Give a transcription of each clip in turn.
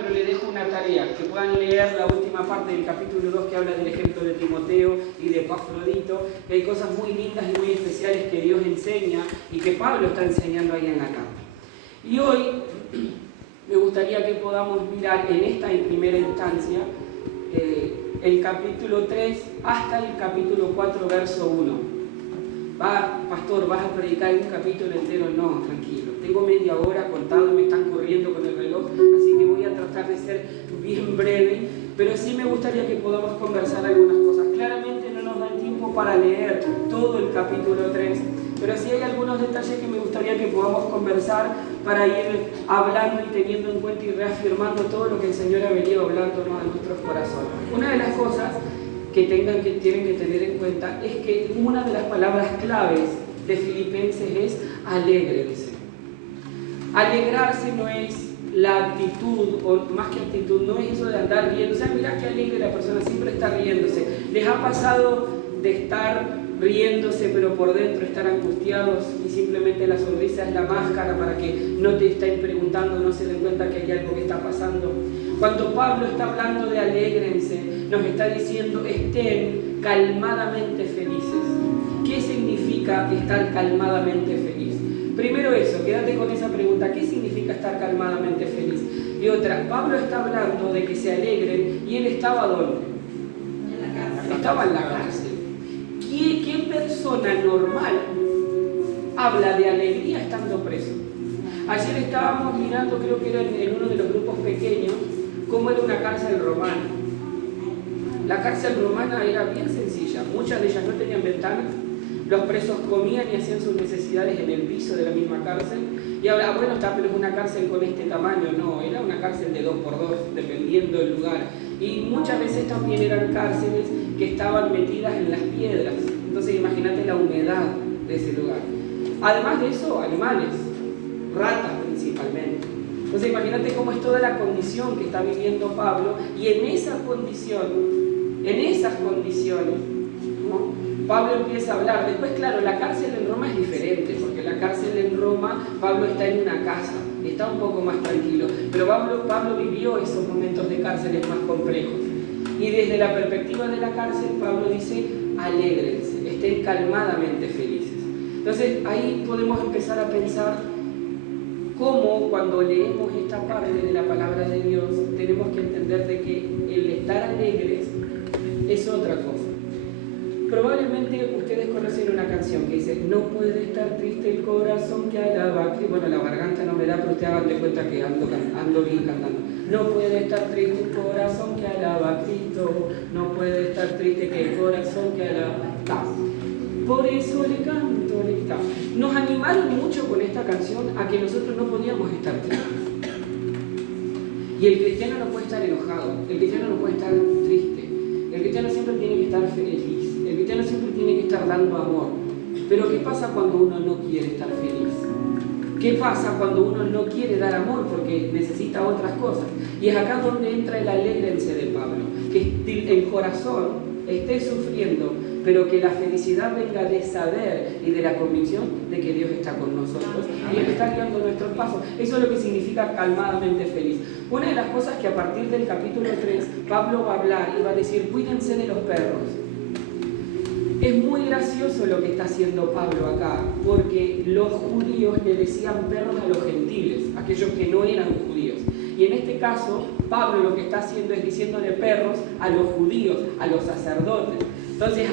pero le dejo una tarea, que puedan leer la última parte del capítulo 2 que habla del ejemplo de Timoteo y de Epafrodito, que hay cosas muy lindas y muy especiales que Dios enseña y que Pablo está enseñando ahí en la carta. Y hoy me gustaría que podamos mirar en esta primera instancia el capítulo 3 hasta el capítulo 4, verso 1. Pastor, ¿vas a predicar un capítulo entero? No, tranquilo. Tengo media hora contado, me están corriendo con el reloj, así que voy a tratar de ser bien breve, pero sí me gustaría que podamos conversar algunas cosas. Claramente no nos da el tiempo para leer todo el capítulo 3, pero sí hay algunos detalles que me gustaría que podamos conversar para ir hablando y teniendo en cuenta y reafirmando todo lo que el Señor ha venido hablándonos a nuestros corazones. Una de las cosas que tienen que tener en cuenta es que una de las palabras claves de Filipenses es alégrense. Alegrarse no es la actitud, o más que actitud, no es eso de andar riendo. O sea, mira qué alegre la persona, siempre está riéndose. ¿Les ha pasado de estar riéndose pero por dentro estar angustiados y simplemente la sonrisa es la máscara para que no te estén preguntando, no se den cuenta que hay algo que está pasando? Cuando Pablo está hablando de alégrense, nos está diciendo estén calmadamente felices. ¿Qué significa estar calmadamente feliz? Primero eso, quédate con esa pregunta, ¿qué significa estar calmadamente feliz? Y otra, Pablo está hablando de que se alegren y él estaba ¿dónde? En la cárcel. Estaba en la cárcel. ¿Qué persona normal habla de alegría estando preso? Ayer estábamos mirando, creo que era en uno de los grupos pequeños, cómo era una cárcel romana. La cárcel romana era bien sencilla, muchas de ellas no tenían ventanas, los presos comían y hacían sus necesidades en el piso de la misma cárcel. Y ahora, bueno, pero es una cárcel con este tamaño, no, era una cárcel de 2x2, dependiendo del lugar. Y muchas veces también eran cárceles que estaban metidas en las piedras, entonces imagínate la humedad de ese lugar. Además de eso, animales, ratas principalmente. Entonces imagínate cómo es toda la condición que está viviendo Pablo, y en esas condiciones, ¿no? Pablo empieza a hablar. Después, claro, la cárcel en Roma es diferente, porque la cárcel en Roma, Pablo está en una casa, está un poco más tranquilo, pero Pablo vivió esos momentos de cárceles más complejos. Y desde la perspectiva de la cárcel, Pablo dice, alégrense, estén calmadamente felices. Entonces, ahí podemos empezar a pensar cómo cuando leemos esta parte de la palabra de Dios, tenemos que entender de que el estar alegres es otra cosa. Probablemente ustedes conocen una canción que dice, no puede estar triste el corazón que alaba, que bueno, la garganta no me da, pero ustedes hagan de cuenta que ando bien cantando. No puede estar triste el corazón que alaba a Cristo, no puede estar triste que el corazón que alaba. Por eso le canto, le gritamos. Nos animaron mucho con esta canción a que nosotros no podíamos estar tristes. Y el cristiano no puede estar enojado, el cristiano no puede estar triste, el cristiano siempre tiene que estar feliz. El cristiano siempre tiene que estar dando amor. Pero ¿qué pasa cuando uno no quiere estar feliz? ¿Qué pasa cuando uno no quiere dar amor porque necesita otras cosas? Y es acá donde entra el alégrense de Pablo. Que el corazón esté sufriendo, pero que la felicidad venga de saber y de la convicción de que Dios está con nosotros y Él está guiando nuestros pasos. Eso es lo que significa calmadamente feliz. Una de las cosas que a partir del capítulo 3 Pablo va a hablar y va a decir, cuídense de los perros. Es muy gracioso lo que está haciendo Pablo acá, porque los judíos le decían perros a los gentiles, aquellos que no eran judíos. Y en este caso, Pablo lo que está haciendo es diciéndole perros a los judíos, a los sacerdotes. Entonces,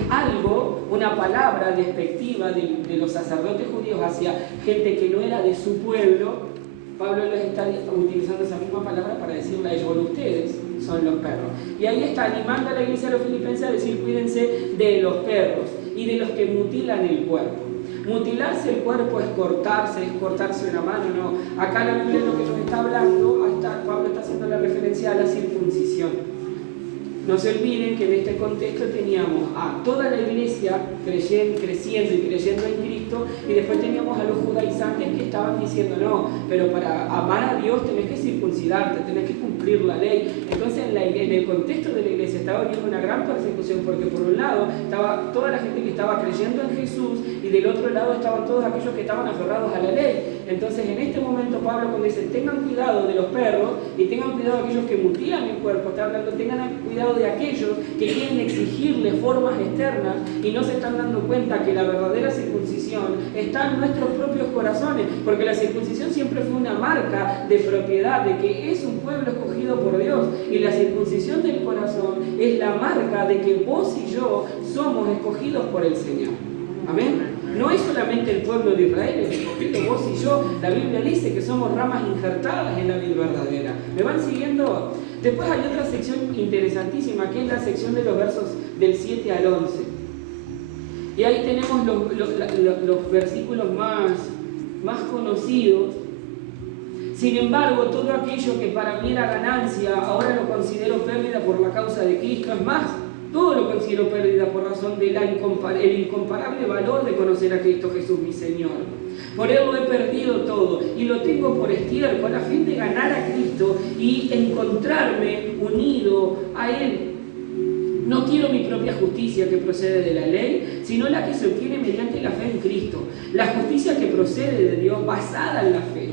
una palabra despectiva de los sacerdotes judíos hacia gente que no era de su pueblo, Pablo les está utilizando esa misma palabra para decirle a ellos, bueno, ustedes son los perros. Y ahí está animando a la iglesia de los filipenses a decir, cuídense de los perros y de los que mutilan el cuerpo. Mutilarse el cuerpo es cortarse una mano, no. Acá la Biblia lo que nos está hablando, Pablo está haciendo la referencia a la circuncisión. No se olviden que en este contexto teníamos a toda la iglesia creciendo y creyendo en Cristo, y después teníamos a los judaizantes que estaban diciendo, no, pero para amar a Dios tenés que circuncidarte, tenés que cumplir la ley. Entonces en el contexto de la iglesia estaba habiendo una gran persecución, porque por un lado estaba toda la gente que estaba creyendo en Jesús, y del otro lado estaban todos aquellos que estaban aferrados a la ley. Entonces en este momento Pablo, cuando dice tengan cuidado de los perros y tengan cuidado de aquellos que mutilan el cuerpo, está hablando tengan cuidado de aquellos que quieren exigirle formas externas y no se están dando cuenta que la verdadera circuncisión está en nuestros propios corazones, porque la circuncisión siempre fue una marca de propiedad, de que es un pueblo escogido por Dios, y la circuncisión del corazón es la marca de que vos y yo somos escogidos por el Señor. Amén. No es solamente el pueblo de Israel el escogido, vos y yo. La Biblia dice que somos ramas injertadas en la vid verdadera. ¿Me van siguiendo? Después hay otra sección interesantísima, que es la sección de los versos del 7 al 11. Y ahí tenemos los versículos más conocidos. Sin embargo, todo aquello que para mí era ganancia, ahora lo considero pérdida por la causa de Cristo. Es más, todo lo considero pérdida por razón del incomparable valor de conocer a Cristo Jesús, mi Señor. Por Él lo he perdido todo y lo tengo por estiércol a fin de ganar a Cristo y encontrarme unido a Él. No quiero mi propia justicia que procede de la ley, sino la que se obtiene mediante la fe en Cristo. La justicia que procede de Dios basada en la fe.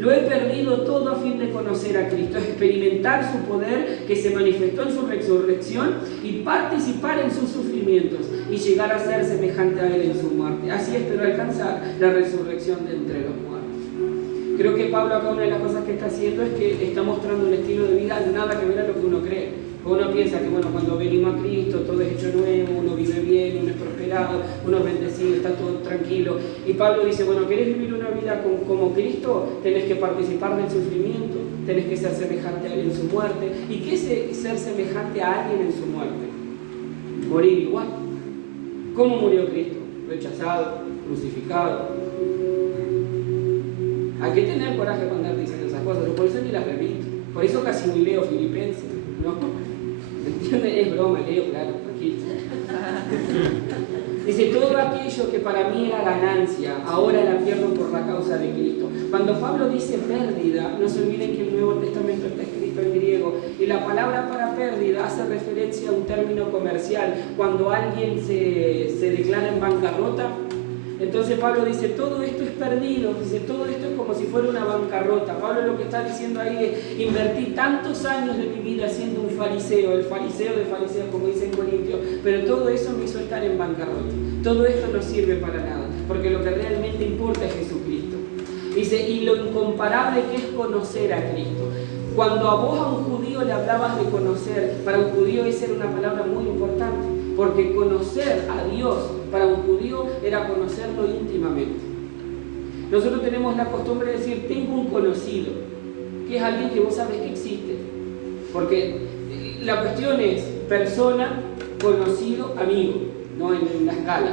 Lo he perdido todo a fin de conocer a Cristo, experimentar su poder que se manifestó en su resurrección y participar en sus sufrimientos y llegar a ser semejante a Él en su muerte. Así espero alcanzar la resurrección de entre los muertos. Creo que Pablo acá una de las cosas que está haciendo es que está mostrando un estilo de vida nada que ver a lo que uno cree. Uno piensa que bueno, cuando venimos a Cristo todo es hecho nuevo, uno vive bien, uno es prosperado, uno es bendecido, está todo tranquilo. Y Pablo dice, bueno, ¿querés vivir una vida como Cristo? Tenés que participar del sufrimiento, tenés que ser semejante a Él en su muerte. ¿Y qué es ser semejante a alguien en su muerte? Morir igual. ¿Cómo murió Cristo? Rechazado, crucificado. Hay que tener coraje para andar diciendo esas cosas, por eso ni las repito. Por eso casi ni leo Filipenses, ¿no? Es broma, leo, claro, tranquilo. Dice, todo aquello que para mí era ganancia, ahora la pierdo por la causa de Cristo. Cuando Pablo dice pérdida, no se olviden que el Nuevo Testamento está escrito en griego, y la palabra para pérdida hace referencia a un término comercial. Cuando alguien se declara en bancarrota, entonces Pablo dice, todo esto es perdido, dice, todo esto es como si fuera una bancarrota. Pablo lo que está diciendo ahí es, invertí tantos años de mi vida siendo un fariseo, el fariseo de fariseos, como dice en Corintios, pero todo eso me hizo estar en bancarrota. Todo esto no sirve para nada, porque lo que realmente importa es Jesucristo. Dice, y lo incomparable que es conocer a Cristo. Cuando a vos a un judío le hablabas de conocer, para un judío esa era una palabra muy importante, porque conocer a Dios para un judío era conocerlo íntimamente. Nosotros tenemos la costumbre de decir, tengo un conocido, que es alguien que vos sabés que existe. Porque la cuestión es persona, conocido, amigo, no en la escala.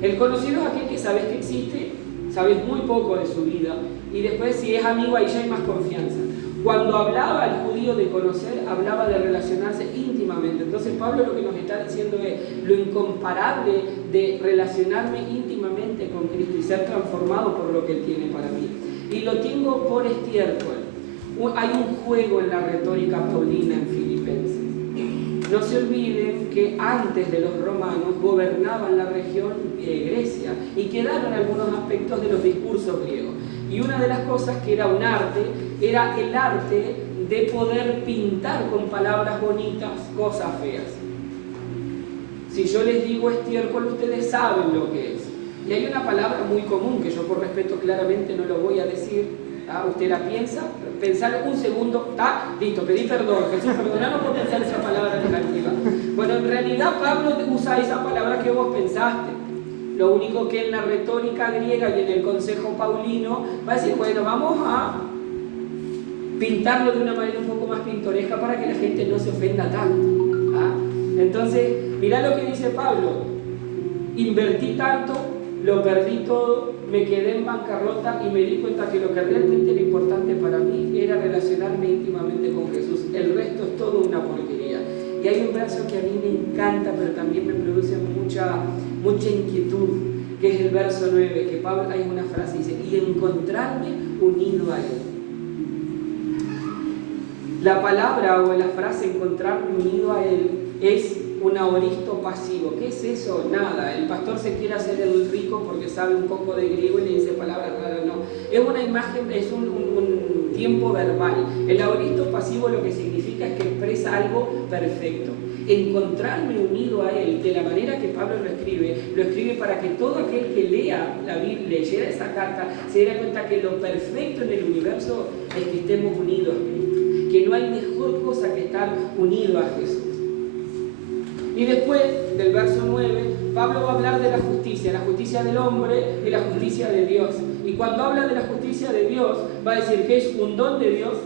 El conocido es aquel que sabés que existe, sabés muy poco de su vida, y después si es amigo ahí ya hay más confianza. Cuando hablaba el judío de conocer, hablaba de relacionarse íntimamente. Entonces Pablo lo que nos está diciendo es lo incomparable de relacionarme íntimamente con Cristo y ser transformado por lo que Él tiene para mí. Y lo tengo por estiércol. Hay un juego en la retórica paulina en Filipenses. No se olviden que antes de los romanos gobernaban la región Grecia y quedaron algunos aspectos de los discursos griegos. Y una de las cosas que era un arte, era el arte de poder pintar con palabras bonitas cosas feas. Si yo les digo estiércol, ustedes saben lo que es. Y hay una palabra muy común que yo por respeto claramente no lo voy a decir. Usted la piensa, pensar un segundo, listo, pedí perdón, Jesús, perdonanos por pensar esa palabra negativa. Bueno, en realidad Pablo usa esa palabra que vos pensaste. Lo único que en la retórica griega y en el consejo paulino va a decir, bueno, vamos a pintarlo de una manera un poco más pintoresca para que la gente no se ofenda tanto. Entonces, mirá lo que dice Pablo, invertí tanto, lo perdí todo, me quedé en bancarrota y me di cuenta que lo que realmente era importante para mí era relacionarme íntimamente con Jesús. El resto es todo una porquería. Y hay un verso que a mí me encanta, pero también me produce mucha inquietud, que es el verso 9, que Pablo, hay una frase, dice, y encontrarme unido a Él. La palabra o la frase encontrarme unido a Él es un aoristo pasivo. ¿Qué es eso? Nada. El pastor se quiere hacer el rico porque sabe un poco de griego y le dice palabras raras. No. Es una imagen, es un tiempo verbal. El aoristo pasivo lo que significa es que expresa algo perfecto. Encontrarme unido a Él, de la manera que Pablo lo escribe para que todo aquel que lea la Biblia, leyera esa carta, se diera cuenta que lo perfecto en el universo es que estemos unidos a Cristo, que no hay mejor cosa que estar unido a Jesús. Y después del verso 9, Pablo va a hablar de la justicia del hombre y la justicia de Dios. Y cuando habla de la justicia de Dios, va a decir que es un don de Dios,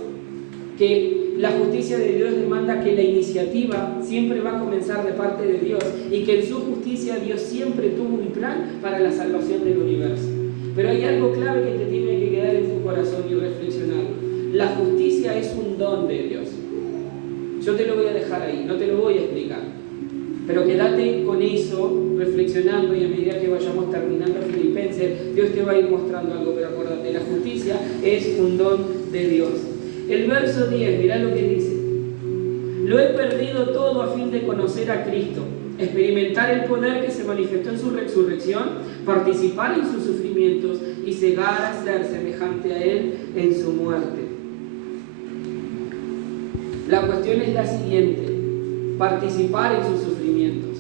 que la justicia de Dios demanda que la iniciativa siempre va a comenzar de parte de Dios y que en su justicia Dios siempre tuvo un plan para la salvación del universo. Pero hay algo clave que te tiene que quedar en tu corazón y reflexionar. La justicia es un don de Dios. Yo te lo voy a dejar ahí, no te lo voy a explicar. Pero quédate con eso, reflexionando, y a medida que vayamos terminando Filipenses, Dios te va a ir mostrando algo. Pero acuérdate, la justicia es un don de Dios. El verso 10, mirá lo que dice. Lo he perdido todo a fin de conocer a Cristo, experimentar el poder que se manifestó en su resurrección, participar en sus sufrimientos y llegar a ser semejante a Él en su muerte. La cuestión es la siguiente: participar en sus sufrimientos.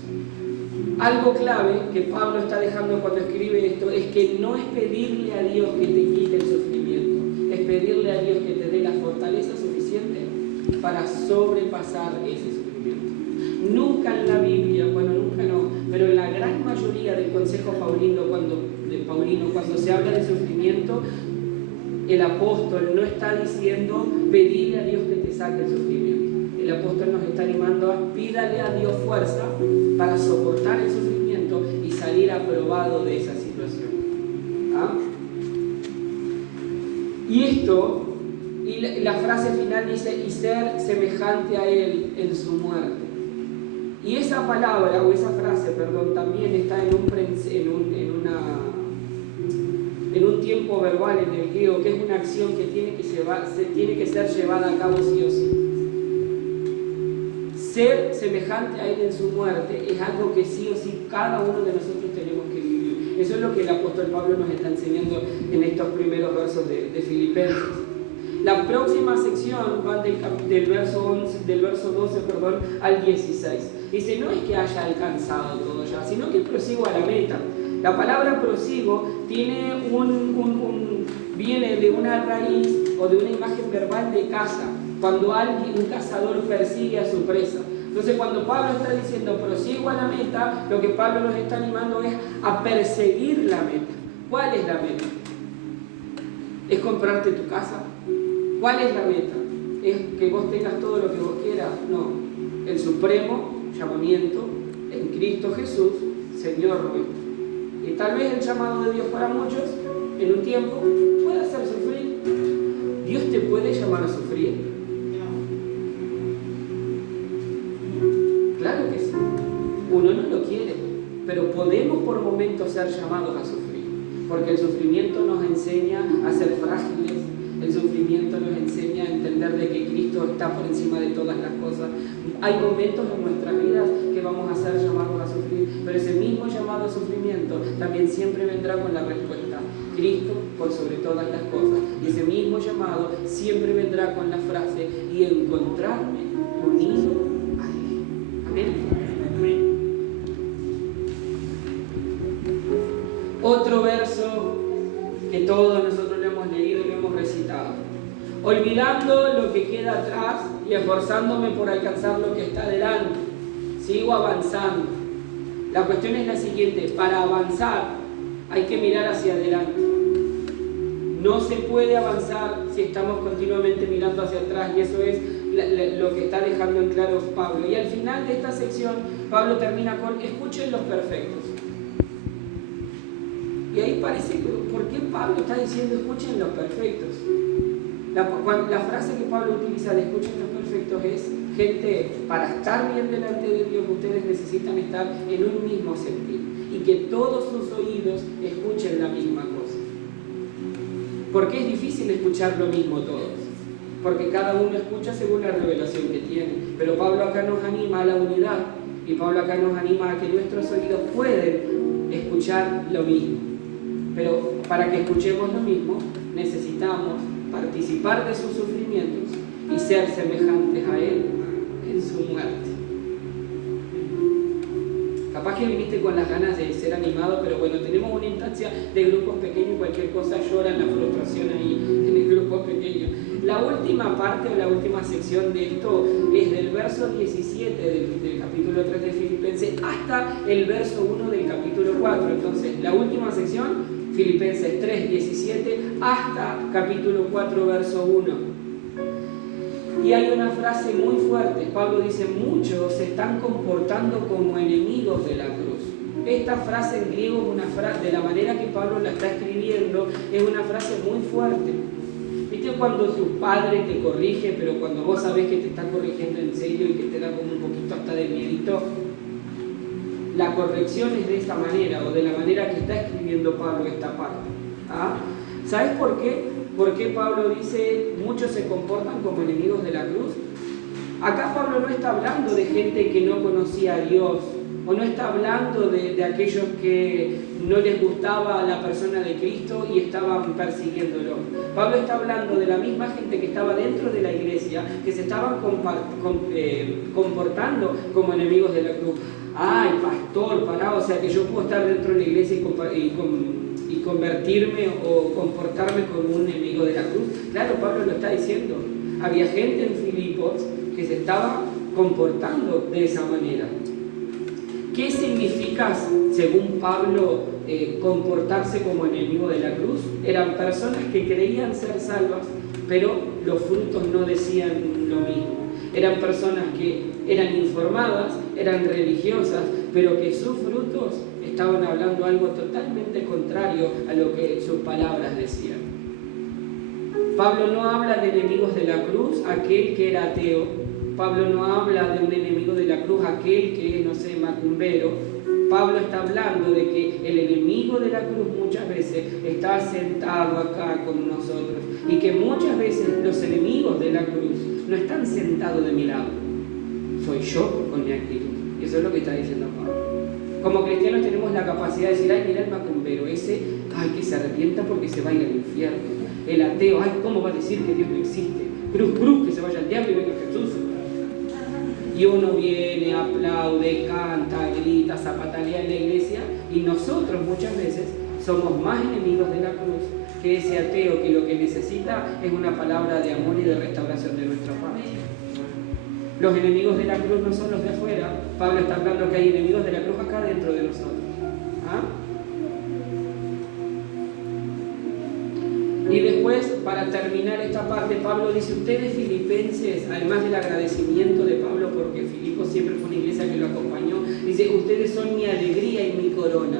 Algo clave que Pablo está dejando cuando escribe esto es que no es pedirle a Dios que te quite el sufrimiento, es pedirle a Dios que te dé la fortaleza suficiente para sobrepasar ese sufrimiento. Nunca en la Biblia, bueno, nunca no, pero en la gran mayoría del consejo paulino, cuando se habla de sufrimiento, el apóstol no está diciendo pedirle a Dios que te saque el sufrimiento. El apóstol nos está animando a pídale a Dios fuerza para soportar el sufrimiento y salir aprobado de esa situación. ¿Ah? Y esto, y la frase final dice, y ser semejante a Él en su muerte. Y esa palabra, o esa frase, perdón, también está en un tiempo verbal en el griego, que es una acción que tiene que ser llevada a cabo sí o sí. Ser semejante a Él en su muerte es algo que sí o sí cada uno de nosotros tenemos que vivir. Eso es lo que el apóstol Pablo nos está enseñando en estos primeros versos de Filipenses. La próxima sección va del verso 12 al 16. Dice, no es que haya alcanzado todo ya, sino que prosigo a la meta. La palabra prosigo viene de una raíz o de una imagen verbal de caza, cuando un cazador persigue a su presa. Entonces, cuando Pablo está diciendo prosigo a la meta, lo que Pablo nos está animando es a perseguir la meta. ¿Cuál es la meta? ¿Es comprarte tu casa? ¿Cuál es la meta? ¿Es que vos tengas todo lo que vos quieras? No. El supremo llamamiento en Cristo Jesús, Señor nuestro. Y tal vez el llamado de Dios para muchos, en un tiempo, puede hacer sufrir. ¿Dios te puede llamar a sufrir? Claro que sí. Uno no lo quiere, pero podemos por momentos ser llamados a sufrir. Porque el sufrimiento nos enseña a ser frágiles, el sufrimiento nos enseña a entender de que Cristo está por encima de todas las cosas. Hay momentos en nuestras vidas que vamos a ser llamados a sufrir, pero ese mismo llamado a sufrimiento también siempre vendrá con la respuesta: Cristo por sobre todas las cosas. Y ese mismo llamado siempre vendrá con la frase: y encontrarme unido a Él. Amén. Amén. Otro verso que todos nosotros le hemos leído y lo hemos recitado. Olvidando lo que queda atrás y esforzándome por alcanzar lo que está delante. Sigo avanzando. La cuestión es la siguiente: para avanzar hay que mirar hacia adelante. No se puede avanzar si estamos continuamente mirando hacia atrás, y eso es lo que está dejando en claro Pablo. Y al final de esta sección, Pablo termina con: escuchen los perfectos. Y ahí parece, ¿por qué Pablo está diciendo escuchen los perfectos? La frase que Pablo utiliza de escuchen los perfectos es: gente, para estar bien delante de Dios, ustedes necesitan estar en un mismo sentir y que todos sus oídos escuchen la misma cosa. ¿Por qué es difícil escuchar lo mismo todos? Porque cada uno escucha según la revelación que tiene. Pero Pablo acá nos anima a la unidad y Pablo acá nos anima a que nuestros oídos pueden escuchar lo mismo. Pero para que escuchemos lo mismo, necesitamos participar de sus sufrimientos y ser semejantes a Él en su muerte. Capaz que viniste con las ganas de ser animado, pero bueno, tenemos una instancia de grupos pequeños, cualquier cosa lloran la frustración ahí en el grupo pequeño. La última parte o la última sección de esto es del verso 17 del capítulo 3 de Filipenses hasta el verso 1 del capítulo 4. Entonces, la última sección, Filipenses 3, 17 hasta capítulo 4, verso 1. Y hay una frase muy fuerte. Pablo dice: muchos se están comportando como enemigos de la cruz. Esta frase en griego es una frase, de la manera que Pablo la está escribiendo, es una frase muy fuerte. ¿Viste cuando tu padre te corrige, pero cuando vos sabés que te está corrigiendo en serio y que te da como un poquito hasta de miedito? La corrección es de esta manera, o de la manera que está escribiendo Pablo esta parte. ¿Ah? ¿Sabes por qué? ¿Por qué Pablo dice muchos se comportan como enemigos de la cruz? Acá Pablo no está hablando de gente que no conocía a Dios, o no está hablando de aquellos que no les gustaba la persona de Cristo y estaban persiguiéndolo. Pablo está hablando de la misma gente que estaba dentro de la iglesia, que se estaban comportando como enemigos de la cruz. Ay, pastor, pará, o sea que yo puedo estar dentro de la iglesia y convertirme o comportarme como un enemigo de la cruz. Claro, Pablo lo está diciendo. Había gente en Filipos que se estaba comportando de esa manera. ¿Qué significa, según Pablo, comportarse como enemigo de la cruz? Eran personas que creían ser salvas, pero los frutos no decían lo mismo. Eran personas que eran informadas, eran religiosas, pero que sus frutos estaban hablando algo totalmente contrario a lo que sus palabras decían. Pablo no habla de enemigos de la cruz, aquel que era ateo. Pablo no habla de un enemigo de la cruz, aquel que es, no sé, macumbero. Pablo está hablando de que el enemigo de la cruz muchas veces está sentado acá con nosotros y que muchas veces los enemigos de la cruz no están sentados de mi lado. Soy yo con mi actitud. Y eso es lo que está diciendo Pablo. Como cristianos tenemos la capacidad de decir: ay, mira el macumbero ese, ay, que se arrepienta porque se va a ir al infierno. El ateo, ay, ¿cómo va a decir que Dios no existe? Cruz, que se vaya al diablo y venga Jesús. Y uno viene, aplaude, canta, grita, zapatalea en la iglesia, y nosotros muchas veces somos más enemigos de la cruz que ese ateo que lo que necesita es una palabra de amor y de restauración de nuestra parte. Los enemigos de la cruz no son los de afuera. Pablo está hablando que hay enemigos de la cruz acá dentro de nosotros. ¿Ah? Y después, para terminar esta parte, Pablo dice: ustedes filipenses, además del agradecimiento de Pablo porque Filipos siempre fue una iglesia que lo acompañó, dice: ustedes son mi alegría y mi corona.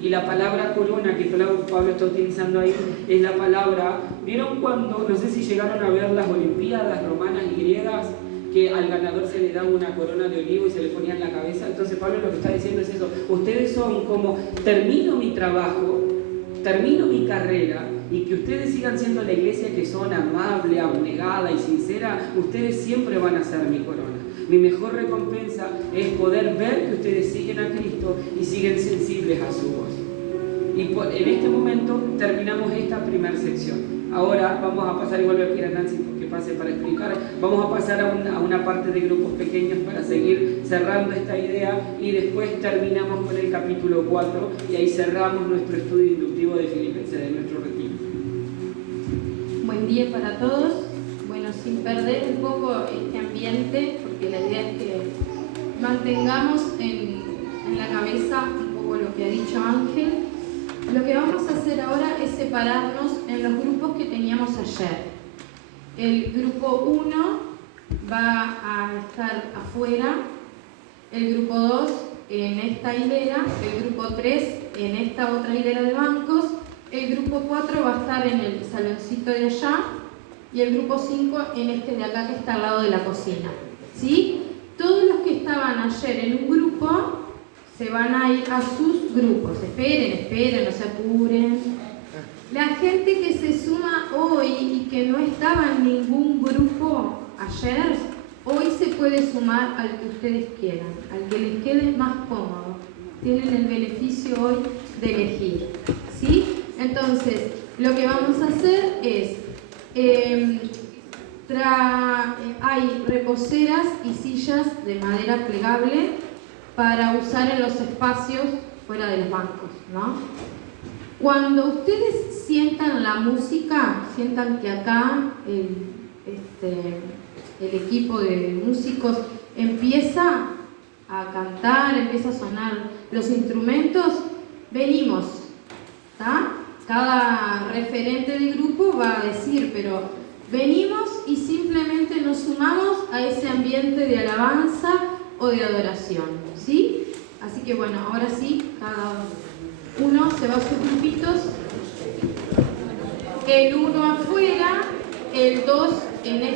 Y la palabra corona que Pablo está utilizando ahí es la palabra, ¿vieron cuando, no sé si llegaron a ver las Olimpiadas romanas y griegas, que al ganador se le daba una corona de olivo y se le ponía en la cabeza? Entonces Pablo lo que está diciendo es eso: ustedes son como, termino mi trabajo, termino mi carrera, y que ustedes sigan siendo la iglesia que son amable, abnegada y sincera, ustedes siempre van a ser mi corona. Mi mejor recompensa es poder ver que ustedes siguen a Cristo y siguen sensibles a su voz. Y en este momento terminamos esta primera sección. Ahora vamos a pasar, y vuelvo a pedir a Nancy que pase para explicar, vamos a pasar a una parte de grupos pequeños para seguir cerrando esta idea, y después terminamos con el capítulo 4 y ahí cerramos nuestro estudio inductivo de Filipenses, de nuestro retiro. Buen día para todos. Bueno, sin perder un poco este ambiente, porque la idea es que mantengamos en la cabeza un poco lo que ha dicho Ángel. Lo que vamos a hacer ahora es separarnos en los grupos que teníamos ayer. El grupo 1 va a estar afuera, el grupo 2 en esta hilera, el grupo 3 en esta otra hilera de bancos, el grupo 4 va a estar en el saloncito de allá, y el grupo 5 en este de acá que está al lado de la cocina. ¿Sí? Todos los que estaban ayer en un grupo se van a ir a sus grupos. Esperen, no se apuren. La gente que se suma hoy y que no estaba en ningún grupo ayer, hoy se puede sumar al que ustedes quieran, al que les quede más cómodo. Tienen el beneficio hoy de elegir. ¿Sí? Entonces, lo que vamos a hacer es, hay reposeras y sillas de madera plegable para usar en los espacios fuera de los bancos, ¿no? Cuando ustedes sientan la música, sientan que acá el equipo de músicos empieza a cantar, empieza a sonar los instrumentos, venimos, ¿tá? Cada referente de grupo va a decir, pero venimos y simplemente nos sumamos a ese ambiente de alabanza o de adoración, ¿sí? Así que bueno, ahora sí, cada uno se va a sus grupitos, el 1 afuera, el 2 en este